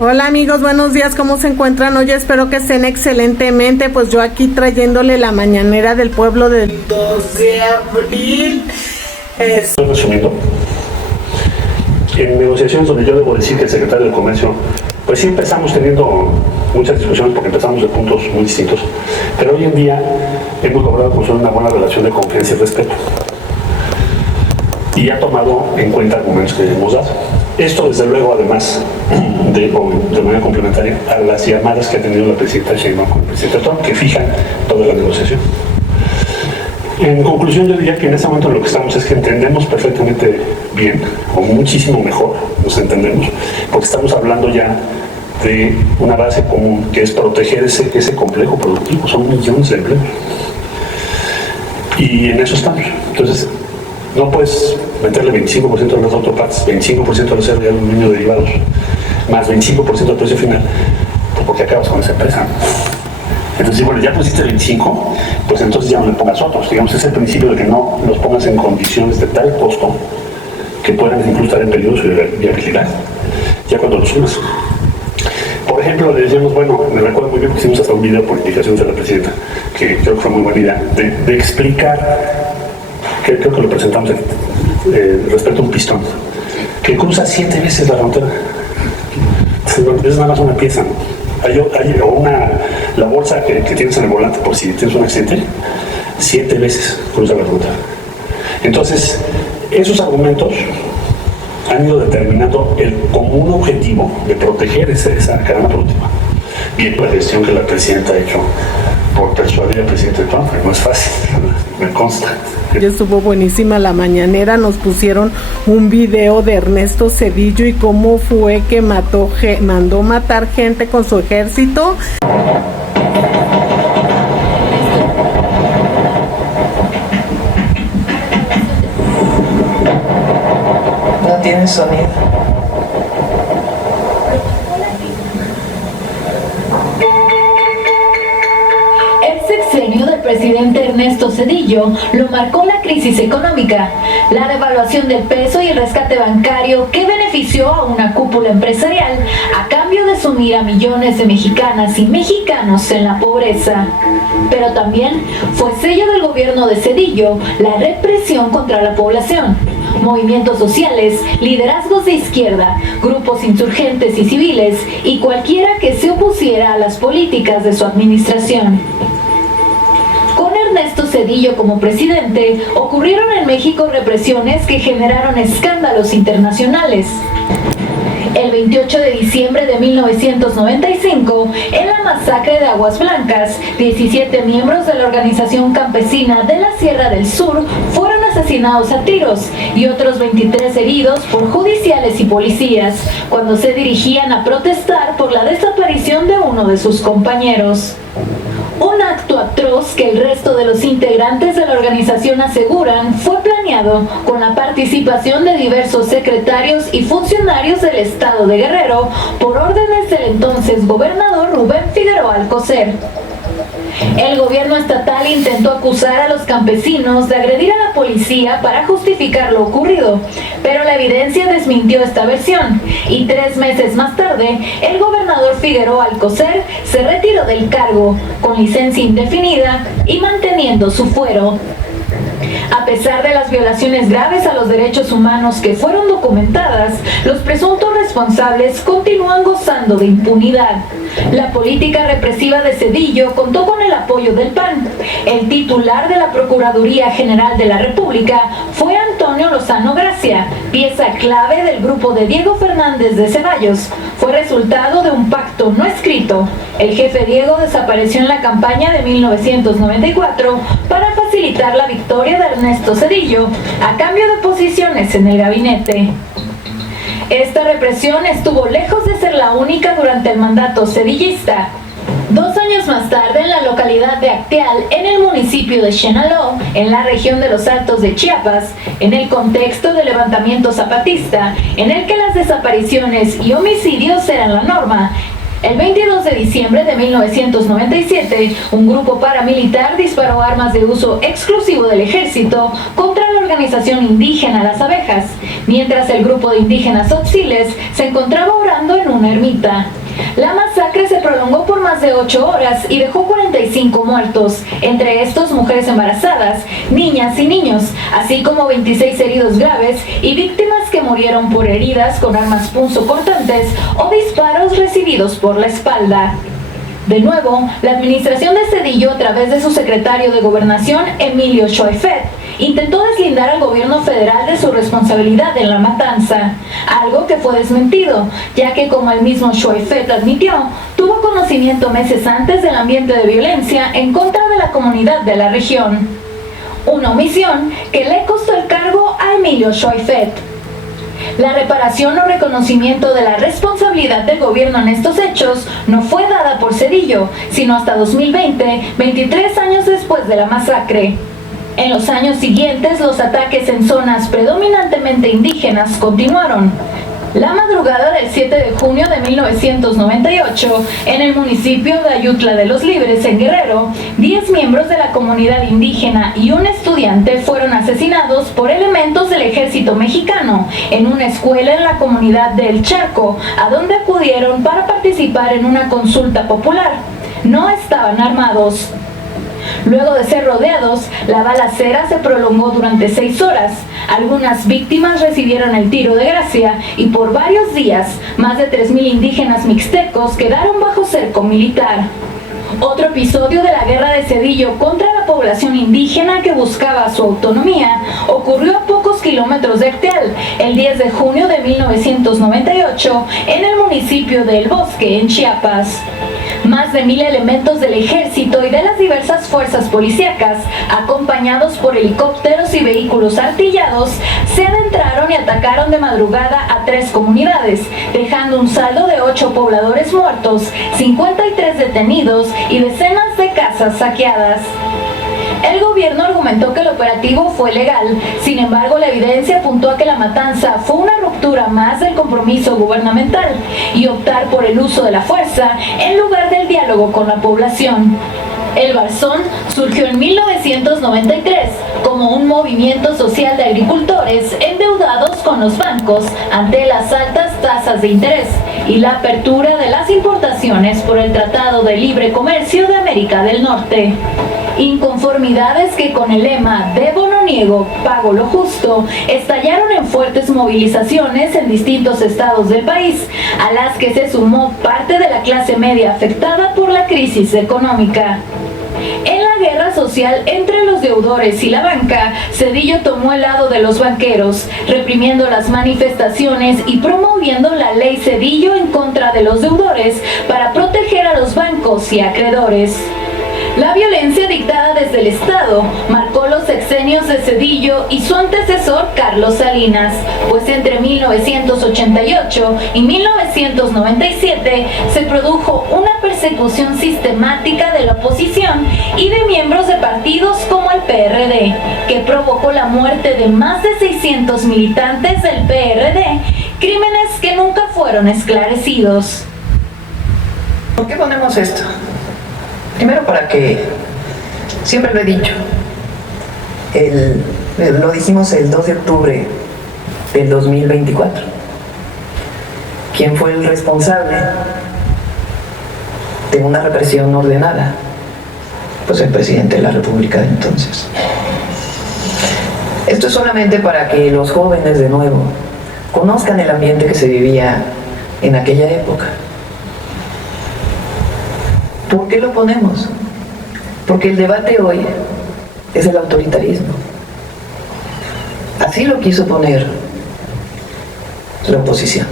Hola amigos, buenos días, ¿cómo se encuentran hoy? Espero que estén excelentemente, pues yo aquí trayéndole la mañanera del pueblo del 2 de abril. Resumiendo, en negociaciones donde yo debo decir que el secretario de Comercio, pues sí empezamos teniendo muchas discusiones porque empezamos de puntos muy distintos, pero hoy en día hemos logrado construir una buena relación de confianza y respeto y ha tomado en cuenta argumentos que hemos dado. Esto, desde luego, además de manera complementaria a las llamadas que ha tenido la presidenta Sheinbaum con el presidente Trump, que fijan toda la negociación. En conclusión, yo diría que en este momento lo que estamos es que entendemos perfectamente bien, o muchísimo mejor, nos entendemos, porque estamos hablando ya de una base común, que es proteger ese complejo productivo. Son millones de empleos. Y en eso estamos. Entonces, no puedes meterle 25% a las autopartes, 25% a los acero y aluminio derivados, más 25% del precio final, porque acabas con esa empresa. Entonces, bueno, ya pusiste 25, pues entonces ya no le pongas otros. Digamos, es el principio de que no los pongas en condiciones de tal costo que puedan incluso estar en peligro de su viabilidad, ya cuando los sumas. Por ejemplo, le decíamos, bueno, me recuerdo muy bien que hicimos hasta un video por indicaciones de la presidenta, que creo que fue muy buena idea, de explicar, que creo que lo presentamos respecto a un pistón, que cruza 7 veces la frontera. Es nada más una pieza, ¿no? La bolsa que tienes en el volante por si tienes un accidente, 7 veces cruza la frontera. Entonces, esos argumentos han ido determinando el común objetivo de proteger esa cadena productiva. Bien, la gestión que la presidenta ha hecho por persuadir al presidente Trump no es fácil, me consta. Estuvo buenísima la mañanera, nos pusieron un video de Ernesto Zedillo y cómo fue que mandó matar gente con su ejército. No tiene sonido. Del presidente Ernesto Zedillo lo marcó la crisis económica, la devaluación del peso y el rescate bancario que benefició a una cúpula empresarial a cambio de sumir a millones de mexicanas y mexicanos en la pobreza. Pero también fue sello del gobierno de Zedillo la represión contra la población. Movimientos sociales, liderazgos de izquierda, grupos insurgentes y civiles y cualquiera que se opusiera a las políticas de su administración. Ernesto Zedillo como presidente, ocurrieron en México represiones que generaron escándalos internacionales. El 28 de diciembre de 1995, en la masacre de Aguas Blancas, 17 miembros de la organización campesina de la Sierra del Sur fueron asesinados a tiros y otros 23 heridos por judiciales y policías cuando se dirigían a protestar por la desaparición de uno de sus compañeros. Un acto atroz que el resto de los integrantes de la organización aseguran fue planeado con la participación de diversos secretarios y funcionarios del estado de Guerrero por órdenes del entonces gobernador Rubén Figueroa Alcocer. El gobierno estatal intentó acusar a los campesinos de agredir a la policía para justificar lo ocurrido, pero la evidencia desmintió esta versión y 3 meses más tarde, el gobernador Figueroa Alcocer se retiró del cargo con licencia indefinida y manteniendo su fuero. A pesar de las violaciones graves a los derechos humanos que fueron documentadas, los presuntos responsables continúan gozando de impunidad. La política represiva de Zedillo contó con el apoyo del PAN. El titular de la Procuraduría General de la República fue Antonio Lozano Gracia, pieza clave del grupo de Diego Fernández de Ceballos. Fue resultado de un pacto no escrito. El jefe Diego desapareció en la campaña de 1994 para facilitar la victoria de Ernesto Zedillo a cambio de posiciones en el gabinete. Esta represión estuvo lejos de ser la única durante el mandato zedillista. 2 años más tarde, en la localidad de Acteal, en el municipio de Chenaló, en la región de los Altos de Chiapas, en el contexto del levantamiento zapatista, en el que las desapariciones y homicidios eran la norma, El 22 de diciembre de 1997, un grupo paramilitar disparó armas de uso exclusivo del ejército contra la organización indígena Las Abejas, mientras el grupo de indígenas Tzotziles se encontraba orando en una ermita. La masacre se prolongó por más de 8 horas y dejó 45 muertos, entre estos mujeres embarazadas, niñas y niños, así como 26 heridos graves y víctimas que murieron por heridas con armas punzocortantes o disparos recibidos por la espalda. De nuevo, la administración de Zedillo, a través de su secretario de Gobernación, Emilio Xoifer, intentó deslindar al gobierno federal de su responsabilidad en la matanza, algo que fue desmentido, ya que, como el mismo Xoifer admitió, tuvo conocimiento meses antes del ambiente de violencia en contra de la comunidad de la región. Una omisión que le costó el cargo a Emilio Xoifer. La reparación o reconocimiento de la responsabilidad del gobierno en estos hechos no fue dada por Zedillo, sino hasta 2020, 23 años después de la masacre. En los años siguientes, los ataques en zonas predominantemente indígenas continuaron. La madrugada del 7 de junio de 1998, en el municipio de Ayutla de los Libres, en Guerrero, 10 miembros de la comunidad indígena y un estudiante fueron asesinados por elementos del ejército mexicano en una escuela en la comunidad de El Charco, a donde acudieron para participar en una consulta popular. No estaban armados. Luego de ser rodeados, la balacera se prolongó durante 6 horas. Algunas víctimas recibieron el tiro de gracia y por varios días, más de 3.000 indígenas mixtecos quedaron bajo cerco militar. Otro episodio de la guerra de Zedillo contra la población indígena que buscaba su autonomía ocurrió a pocos kilómetros de Acteal, el 10 de junio de 1998, en el municipio de El Bosque, en Chiapas. Más de 1.000 elementos del ejército y de las diversas fuerzas policíacas, acompañados por helicópteros y vehículos artillados, se adentraron y atacaron de madrugada a 3 comunidades, dejando un saldo de 8 pobladores muertos, 53 detenidos y decenas de casas saqueadas. El gobierno argumentó que el operativo fue legal, sin embargo la evidencia apuntó a que la matanza fue una ruptura más del compromiso gubernamental y optar por el uso de la fuerza en lugar del diálogo con la población. El Barzón surgió en 1993 como un movimiento social de agricultores endeudados con los bancos ante las altas tasas de interés y la apertura de las importaciones por el Tratado de Libre Comercio de América del Norte. Inconformidades que con el lema "Debo no niego, pago lo justo" estallaron en fuertes movilizaciones en distintos estados del país, a las que se sumó parte de la clase media afectada por la crisis económica. En la guerra social entre los deudores y la banca, Zedillo tomó el lado de los banqueros, reprimiendo las manifestaciones y promoviendo la ley Zedillo en contra de los deudores para proteger a los bancos y acreedores. La violencia dictada desde el Estado marcó los sexenios de Zedillo y su antecesor Carlos Salinas, pues entre 1988 y 1997 se produjo una persecución sistemática de la oposición y de miembros de partidos como el PRD, que provocó la muerte de más de 600 militantes del PRD, crímenes que nunca fueron esclarecidos. ¿Por qué ponemos esto? Primero para que, siempre lo he dicho, lo dijimos el 2 de octubre del 2024. ¿Quién fue el responsable de una represión ordenada? Pues el presidente de la República de entonces. Esto es solamente para que los jóvenes de nuevo conozcan el ambiente que se vivía en aquella época. ¿Por qué lo ponemos? Porque el debate hoy es el autoritarismo. Así lo quiso poner la oposición.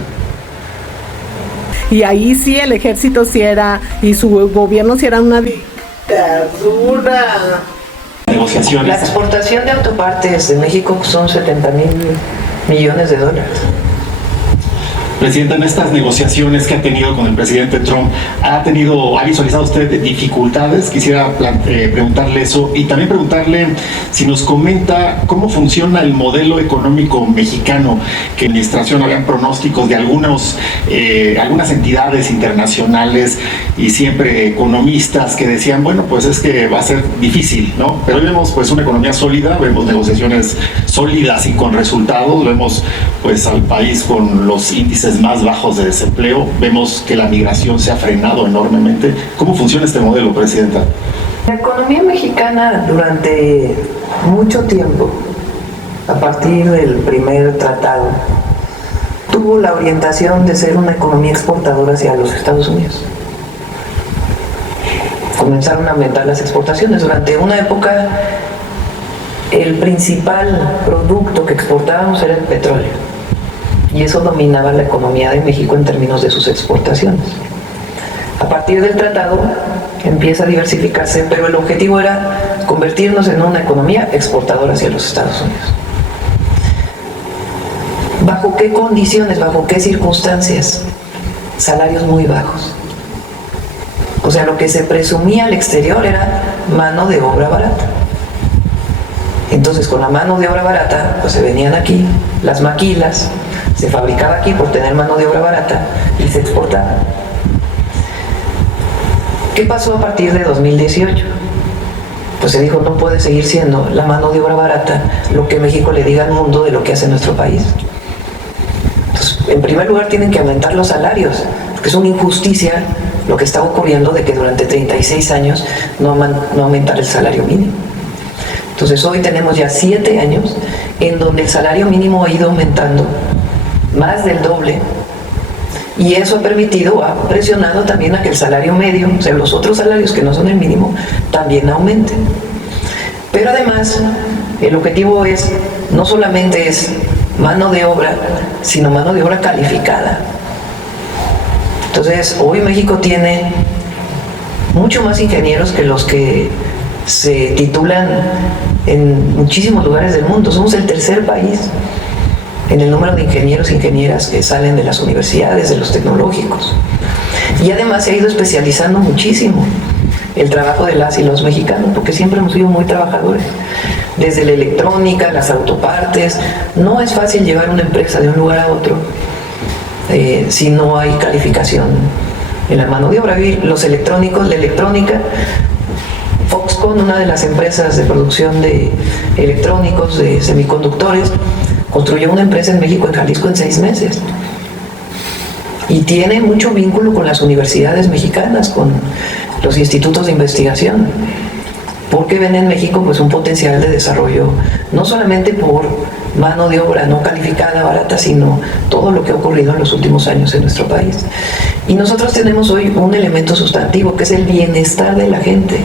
Y ahí sí el ejército sí era, y su gobierno sí era una dictadura. Negociaciones. La exportación de autopartes de México son $70,000 millones. Presidenta, en estas negociaciones que ha tenido con el presidente Trump, ¿ha visualizado usted dificultades? Quisiera preguntarle eso y también preguntarle si nos comenta cómo funciona el modelo económico mexicano, que en la administración habían pronósticos de algunas entidades internacionales y siempre economistas que decían, bueno, pues es que va a ser difícil, ¿no? Pero hoy vemos pues una economía sólida, vemos negociaciones sólidas y con resultados, vemos pues al país con los índices más bajos de desempleo, vemos que la migración se ha frenado enormemente. ¿Cómo funciona este modelo, Presidenta? La economía mexicana durante mucho tiempo, a partir del primer tratado, tuvo la orientación de ser una economía exportadora hacia los Estados Unidos. Comenzaron a aumentar las exportaciones. Durante una época, el principal producto que exportábamos era el petróleo. Y eso dominaba la economía de México en términos de sus exportaciones. A partir del tratado empieza a diversificarse, pero el objetivo era convertirnos en una economía exportadora hacia los Estados Unidos. ¿Bajo qué condiciones, bajo qué circunstancias? Salarios muy bajos. O sea, lo que se presumía al exterior era mano de obra barata. Entonces, con la mano de obra barata, pues se venían aquí las maquilas, se fabricaba aquí por tener mano de obra barata y se exportaba. ¿Qué pasó a partir de 2018? Pues se dijo, no puede seguir siendo la mano de obra barata lo que México le diga al mundo de lo que hace nuestro país. Entonces, en primer lugar, tienen que aumentar los salarios, porque es una injusticia lo que está ocurriendo de que durante 36 años no aumentar el salario mínimo. Entonces hoy tenemos ya 7 años en donde el salario mínimo ha ido aumentando más del doble, y eso ha presionado también a que el salario medio, o sea, los otros salarios que no son el mínimo, también aumenten. Pero además, el objetivo no solamente es mano de obra, sino mano de obra calificada. Entonces, hoy México tiene mucho más ingenieros que los que se titulan en muchísimos lugares del mundo. Somos el tercer país en el número de ingenieros e ingenieras que salen de las universidades, de los tecnológicos. Y además se ha ido especializando muchísimo el trabajo de las y los mexicanos, porque siempre hemos sido muy trabajadores. Desde la electrónica, las autopartes, no es fácil llevar una empresa de un lugar a otro si no hay calificación en la mano de obra. Los electrónicos, la electrónica, Foxconn, una de las empresas de producción de electrónicos, de semiconductores, construyó una empresa en México, en Jalisco, en 6 meses. Y tiene mucho vínculo con las universidades mexicanas, con los institutos de investigación, porque ven en México pues un potencial de desarrollo, no solamente por mano de obra no calificada, barata, sino todo lo que ha ocurrido en los últimos años en nuestro país. Y nosotros tenemos hoy un elemento sustantivo, que es el bienestar de la gente.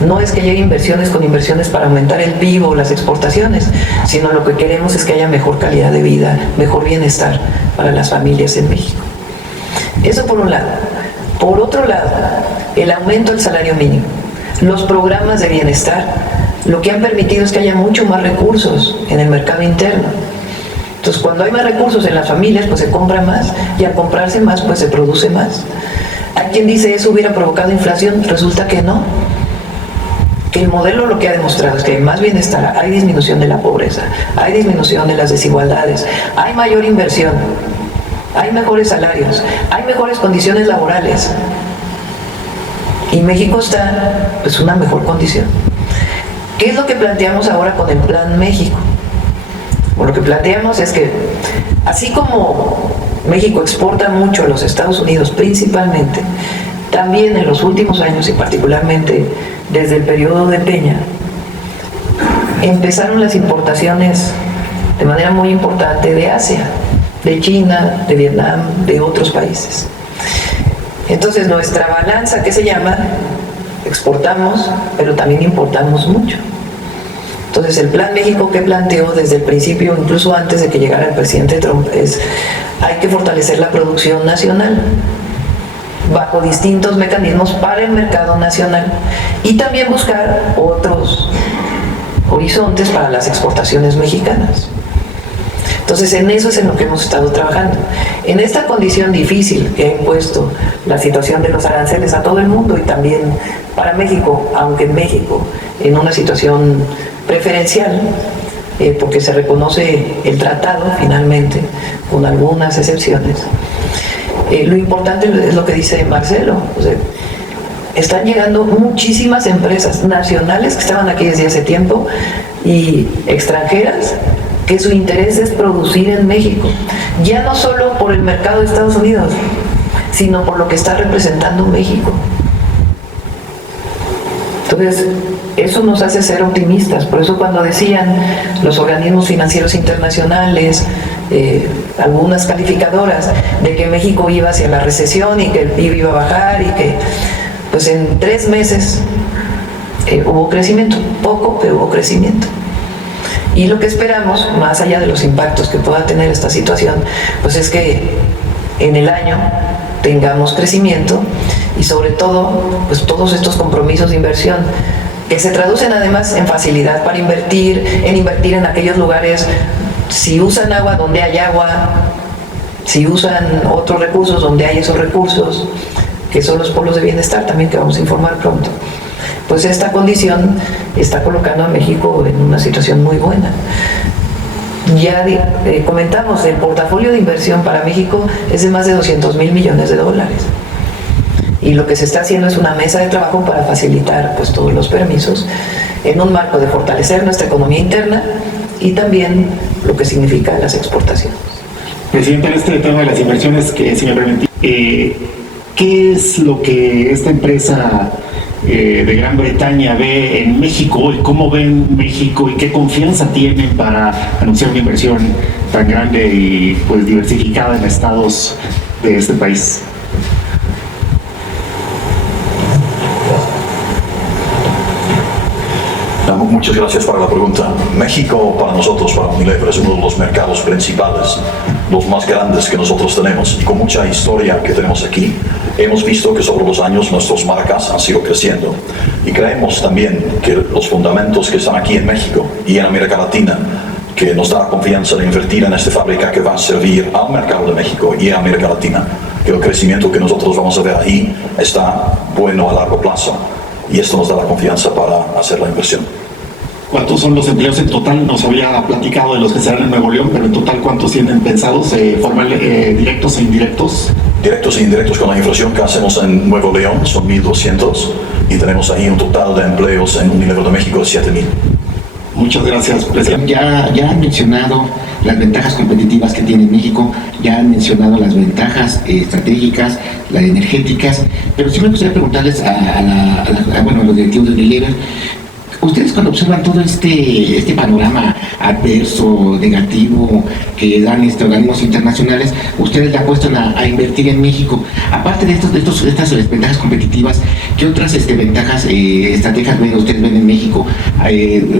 No es que haya inversiones con inversiones para aumentar el PIB o las exportaciones, sino lo que queremos es que haya mejor calidad de vida, mejor bienestar para las familias en México. Eso por un lado. Por otro lado, el aumento del salario mínimo, los programas de bienestar, lo que han permitido es que haya mucho más recursos en el mercado interno. Entonces, cuando hay más recursos en las familias, pues se compra más, y al comprarse más, pues se produce más. Hay quien dice eso hubiera provocado inflación, resulta que no. Que el modelo lo que ha demostrado es que hay más bienestar, hay disminución de la pobreza, hay disminución de las desigualdades, hay mayor inversión, hay mejores salarios, hay mejores condiciones laborales. Y México está pues en una mejor condición. ¿Qué es lo que planteamos ahora con el Plan México? Bueno, lo que planteamos es que así como México exporta mucho a los Estados Unidos principalmente, también en los últimos años y particularmente desde el periodo de Peña, empezaron las importaciones de manera muy importante de Asia, de China, de Vietnam, de otros países. Entonces nuestra balanza, ¿qué se llama? Exportamos, pero también importamos mucho. Entonces el Plan México que planteó desde el principio, incluso antes de que llegara el presidente Trump, es hay que fortalecer la producción nacional bajo distintos mecanismos para el mercado nacional y también buscar otros horizontes para las exportaciones mexicanas. Entonces, en eso es en lo que hemos estado trabajando. En esta condición difícil que ha impuesto la situación de los aranceles a todo el mundo y también para México, aunque en México en una situación preferencial, porque se reconoce el tratado finalmente, con algunas excepciones. Lo importante es lo que dice Marcelo. O sea, están llegando muchísimas empresas nacionales que estaban aquí desde hace tiempo y extranjeras que su interés es producir en México, ya no solo por el mercado de Estados Unidos, sino por lo que está representando México. Entonces, eso nos hace ser optimistas. Por eso cuando decían los organismos financieros internacionales, algunas calificadoras, de que México iba hacia la recesión y que el PIB iba a bajar y que pues en 3 meses hubo crecimiento, poco, pero hubo crecimiento. Y lo que esperamos, más allá de los impactos que pueda tener esta situación, pues es que en el año tengamos crecimiento y sobre todo, pues todos estos compromisos de inversión que se traducen además en facilidad para invertir en aquellos lugares, si usan agua donde hay agua, si usan otros recursos donde hay esos recursos, que son los polos de bienestar también, que vamos a informar pronto. Pues esta condición está colocando a México en una situación muy buena. Ya comentamos, el portafolio de inversión para México es de más de $200,000 millones. Y lo que se está haciendo es una mesa de trabajo para facilitar pues, todos los permisos en un marco de fortalecer nuestra economía interna y también lo que significa las exportaciones. Presidente, en este tema de las inversiones, que si me permite, ¿qué es lo que esta empresa de Gran Bretaña ve en México y cómo ven México y qué confianza tienen para anunciar una inversión tan grande y pues diversificada en estados de este país? Muchas gracias por la pregunta. México para nosotros, para Unilever, es uno de los mercados principales, los más grandes que nosotros tenemos y con mucha historia que tenemos aquí. Hemos visto que sobre los años nuestras marcas han sido creciendo y creemos también que los fundamentos que están aquí en México y en América Latina, que nos da confianza de invertir en esta fábrica que va a servir al mercado de México y a América Latina, que el crecimiento que nosotros vamos a ver ahí está bueno a largo plazo y esto nos da la confianza para hacer la inversión. ¿Cuántos son los empleos en total? Nos había platicado de los que serán en Nuevo León, pero en total, ¿cuántos tienen pensados directos e indirectos? Directos e indirectos con la inflación que hacemos en Nuevo León son 1,200 y tenemos ahí un total de empleos en Unilever de México de 7,000. Muchas gracias, presidente. Ya han mencionado las ventajas competitivas que tiene México, ya han mencionado las ventajas estratégicas, las energéticas, pero sí me gustaría preguntarles a los directivos de Unilever, ustedes cuando observan todo este panorama adverso, negativo que dan organismos internacionales, ustedes le apuestan a invertir en México. Aparte de estas ventajas competitivas, ¿qué otras ventajas estratégicas ustedes ven en México?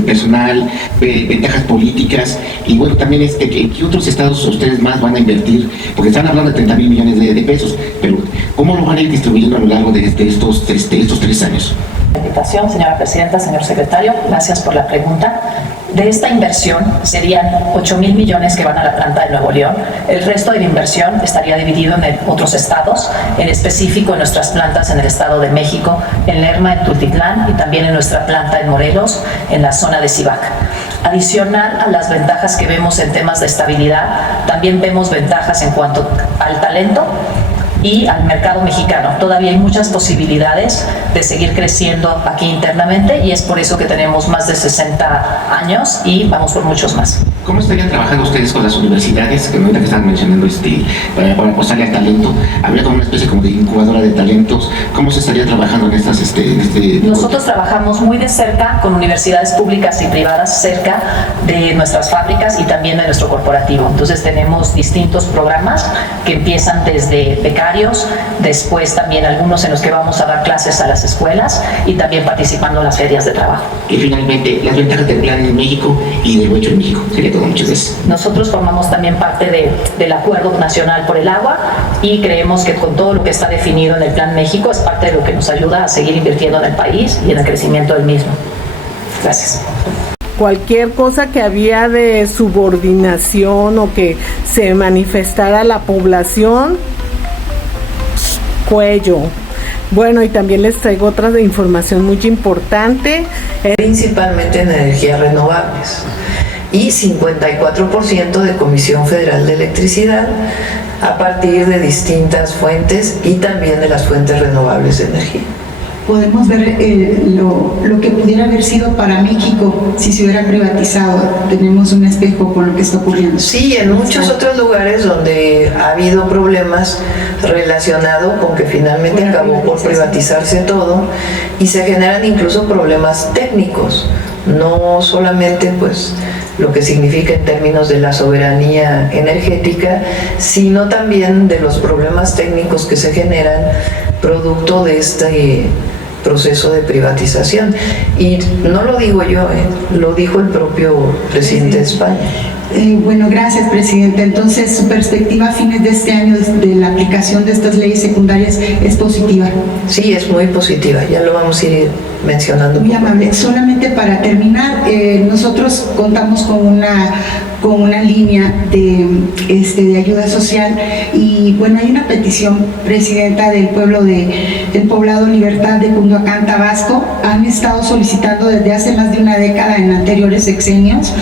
Personal, ventajas políticas y bueno, también ¿qué otros estados ustedes más van a invertir? Porque están hablando de 30,000 millones de pesos, pero ¿cómo lo van a ir distribuyendo a lo largo de estos 3 años? Invitación, señora presidenta, señor secretario, gracias por la pregunta. De esta inversión serían 8,000 millones que van a la planta de Nuevo León. El resto de la inversión estaría dividido en otros estados, en específico en nuestras plantas en el Estado de México, en Lerma, en Tultitlán y también en nuestra planta en Morelos, en la zona de Cibac. Adicional a las ventajas que vemos en temas de estabilidad, también vemos ventajas en cuanto al talento y al mercado mexicano. Todavía hay muchas posibilidades de seguir creciendo aquí internamente y es por eso que tenemos más de 60 años y vamos por muchos más. ¿Cómo estarían trabajando ustedes con las universidades, que ahorita que estaban mencionando para apostarle al talento? ¿Habría como una especie como de incubadora de talentos? ¿Cómo se estaría trabajando en estas? Nosotros trabajamos muy de cerca con universidades públicas y privadas cerca de nuestras fábricas y también de nuestro corporativo. Entonces tenemos distintos programas que empiezan desde becarios, después también algunos en los que vamos a dar clases a las escuelas y también participando en las ferias de trabajo. Y finalmente, las ventajas del plan en México y del hecho en México. Sería todo, muchas gracias. Nosotros formamos también parte del Acuerdo Nacional por el Agua y creemos que con todo lo que está definido en el Plan México es parte de lo que nos ayuda a seguir invirtiendo en el país y en el crecimiento del mismo. Gracias. cualquier cosa que había de subordinación o que se manifestara la población, cuello. Bueno, y también les traigo otra de información muy importante. Principalmente en energías renovables y 54% de Comisión Federal de Electricidad a partir de distintas fuentes y también de las fuentes renovables de energía. Podemos ver lo que pudiera haber sido para México si se hubiera privatizado. Tenemos un espejo con lo que está ocurriendo. Sí, en muchos otros lugares donde ha habido problemas relacionados con que finalmente acabó por privatizarse todo y se generan incluso problemas técnicos, no solamente pues lo que significa en términos de la soberanía energética, sino también de los problemas técnicos que se generan producto de este proceso de privatización. Y no lo digo yo, lo dijo el propio presidente de España. Bueno, gracias, Presidenta. Entonces, su perspectiva a fines de este año de la aplicación de estas leyes secundarias es positiva. Sí, es muy positiva, ya lo vamos a ir mencionando. Muy amable. Solamente para terminar, nosotros contamos con una línea de ayuda social y bueno, hay una petición, Presidenta, del poblado Libertad de Cunduacán, Tabasco. Han estado solicitando desde hace más de una década en anteriores sexenios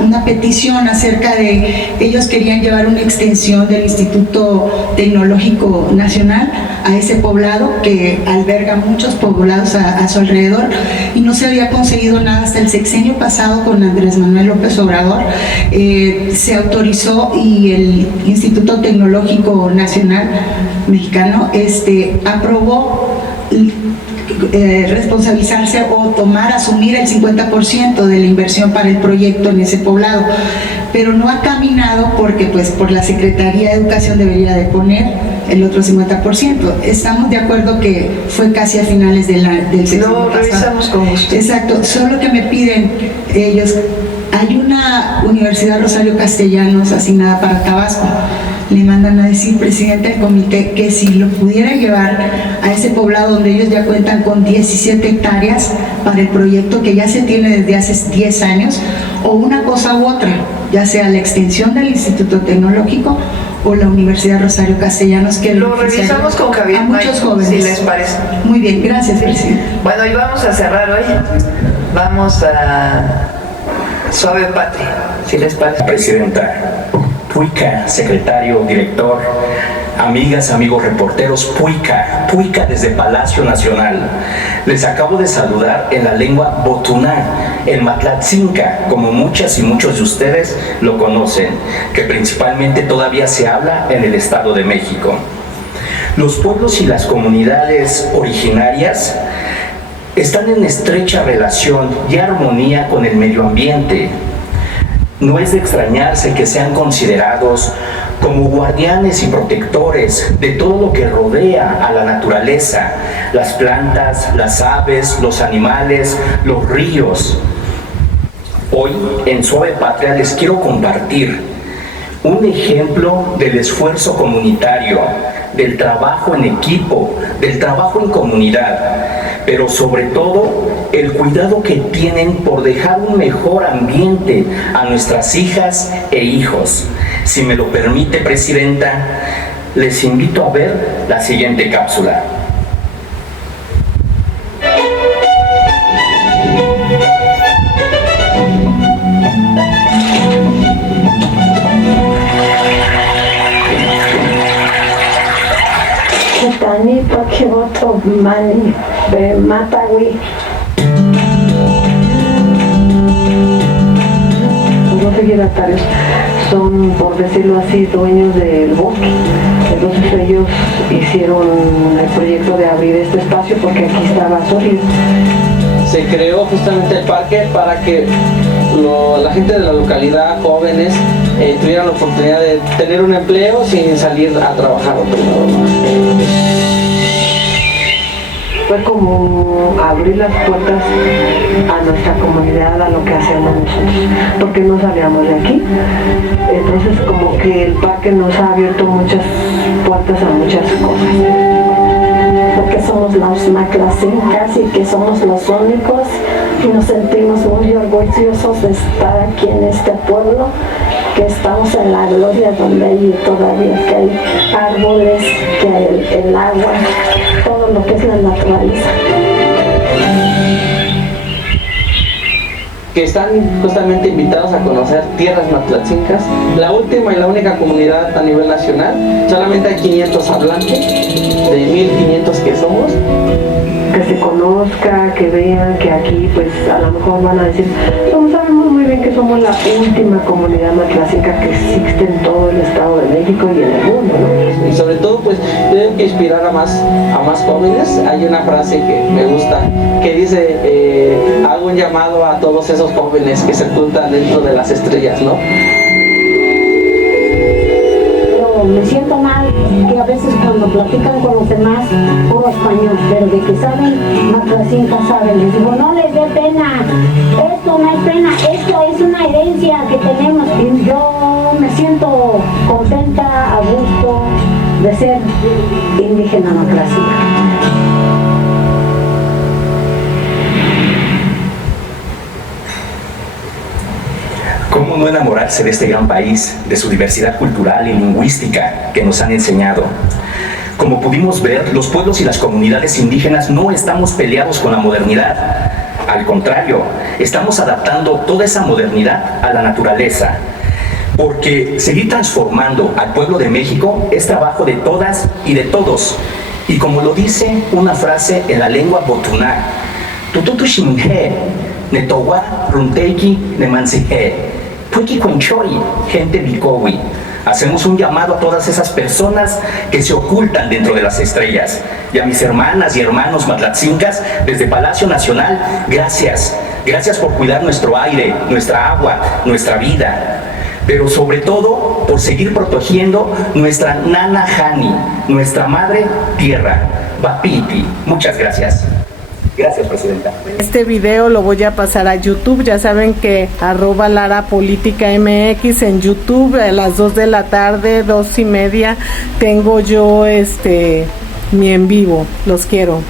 una petición acerca de, ellos querían llevar una extensión del Instituto Tecnológico Nacional a ese poblado que alberga muchos poblados a su alrededor y no se había conseguido nada hasta el sexenio pasado con Andrés Manuel López Obrador. Se autorizó y el Instituto Tecnológico Nacional Mexicano aprobó responsabilizarse o asumir el 50% de la inversión para el proyecto en ese poblado, pero no ha caminado porque pues por la Secretaría de Educación debería de poner el otro 50%. Estamos de acuerdo que fue casi a finales del sexenio pasado. Lo revisamos con usted. Exacto, solo que me piden ellos, hay una Universidad Rosario Castellanos asignada para Tabasco. Le mandan a decir, presidente del comité, que si lo pudiera llevar a ese poblado donde ellos ya cuentan con 17 hectáreas para el proyecto que ya se tiene desde hace 10 años, o una cosa u otra, ya sea la extensión del Instituto Tecnológico o la Universidad Rosario Castellanos, que lo revisamos con Javier a muchos jóvenes. Si les parece. Muy bien, gracias, presidente. Bueno, y vamos a cerrar hoy. Vamos a Suave Patria, si les parece. Presidenta, Puica, secretario, director, amigas, amigos reporteros, Puica desde Palacio Nacional. Les acabo de saludar en la lengua botuná, el matlatzinca, como muchas y muchos de ustedes lo conocen, que principalmente todavía se habla en el Estado de México. Los pueblos y las comunidades originarias están en estrecha relación y armonía con el medio ambiente. No es de extrañarse que sean considerados como guardianes y protectores de todo lo que rodea a la naturaleza, las plantas, las aves, los animales, los ríos. Hoy, en Suave Patria, les quiero compartir un ejemplo del esfuerzo comunitario, del trabajo en equipo, del trabajo en comunidad, pero sobre todo el cuidado que tienen por dejar un mejor ambiente a nuestras hijas e hijos. Si me lo permite, Presidenta, les invito a ver la siguiente cápsula. Los ejidatarios son, por decirlo así, dueños del bosque. Entonces ellos hicieron el proyecto de abrir este espacio porque aquí estaba sólido. Se creó justamente el parque para que la gente de la localidad, jóvenes, tuvieran la oportunidad de tener un empleo sin salir a trabajar otro lado. Fue como abrir las puertas a nuestra comunidad, a lo que hacemos nosotros, porque no salíamos de aquí. Entonces como que el parque nos ha abierto muchas puertas a muchas cosas. Porque somos somos los Maclacincas y que somos los únicos, y nos sentimos muy orgullosos de estar aquí en este pueblo, que estamos en la gloria donde hay todavía que hay árboles, que hay el agua, todo lo que es la naturaleza. Que están justamente invitados a conocer tierras Maclacincas, la última y la única comunidad a nivel nacional. Solamente hay 500 hablantes de 1500 que somos. Que se conozca, que vean que aquí pues a lo mejor van a decir, no sabemos muy bien que somos la última comunidad maclacinca que existe en todo el Estado de México y en el mundo, ¿no? Y sobre todo pues tienen que inspirar a más jóvenes. Hay una frase que me gusta que dice, hago un llamado a todos esos jóvenes que se ocultan dentro de las estrellas, ¿no? Me siento mal que a veces cuando platican con los demás puro español, pero de que saben Maclacinca saben, les digo, no les dé pena, esto no es pena, esto es una herencia que tenemos, y yo me siento contenta, a gusto de ser indígena Maclacinca. ¿Cómo no enamorarse de este gran país, de su diversidad cultural y lingüística que nos han enseñado? Como pudimos ver, los pueblos y las comunidades indígenas no estamos peleados con la modernidad. Al contrario, estamos adaptando toda esa modernidad a la naturaleza. Porque seguir transformando al pueblo de México es trabajo de todas y de todos. Y como lo dice una frase en la lengua botuná, tututu shinhe, netowa runteiki nemansihe. Gente Bicowi. Hacemos un llamado a todas esas personas que se ocultan dentro de las estrellas. Y a mis hermanas y hermanos Maclacincas, desde Palacio Nacional, gracias. Gracias por cuidar nuestro aire, nuestra agua, nuestra vida. Pero sobre todo, por seguir protegiendo nuestra Nana Hani, nuestra madre tierra, Bapiti. Muchas gracias. Gracias, Presidenta. Este video lo voy a pasar a YouTube. Ya saben que @LaraPolíticaMX en YouTube a las 2 de la tarde, 2:30, tengo yo mi en vivo. Los quiero.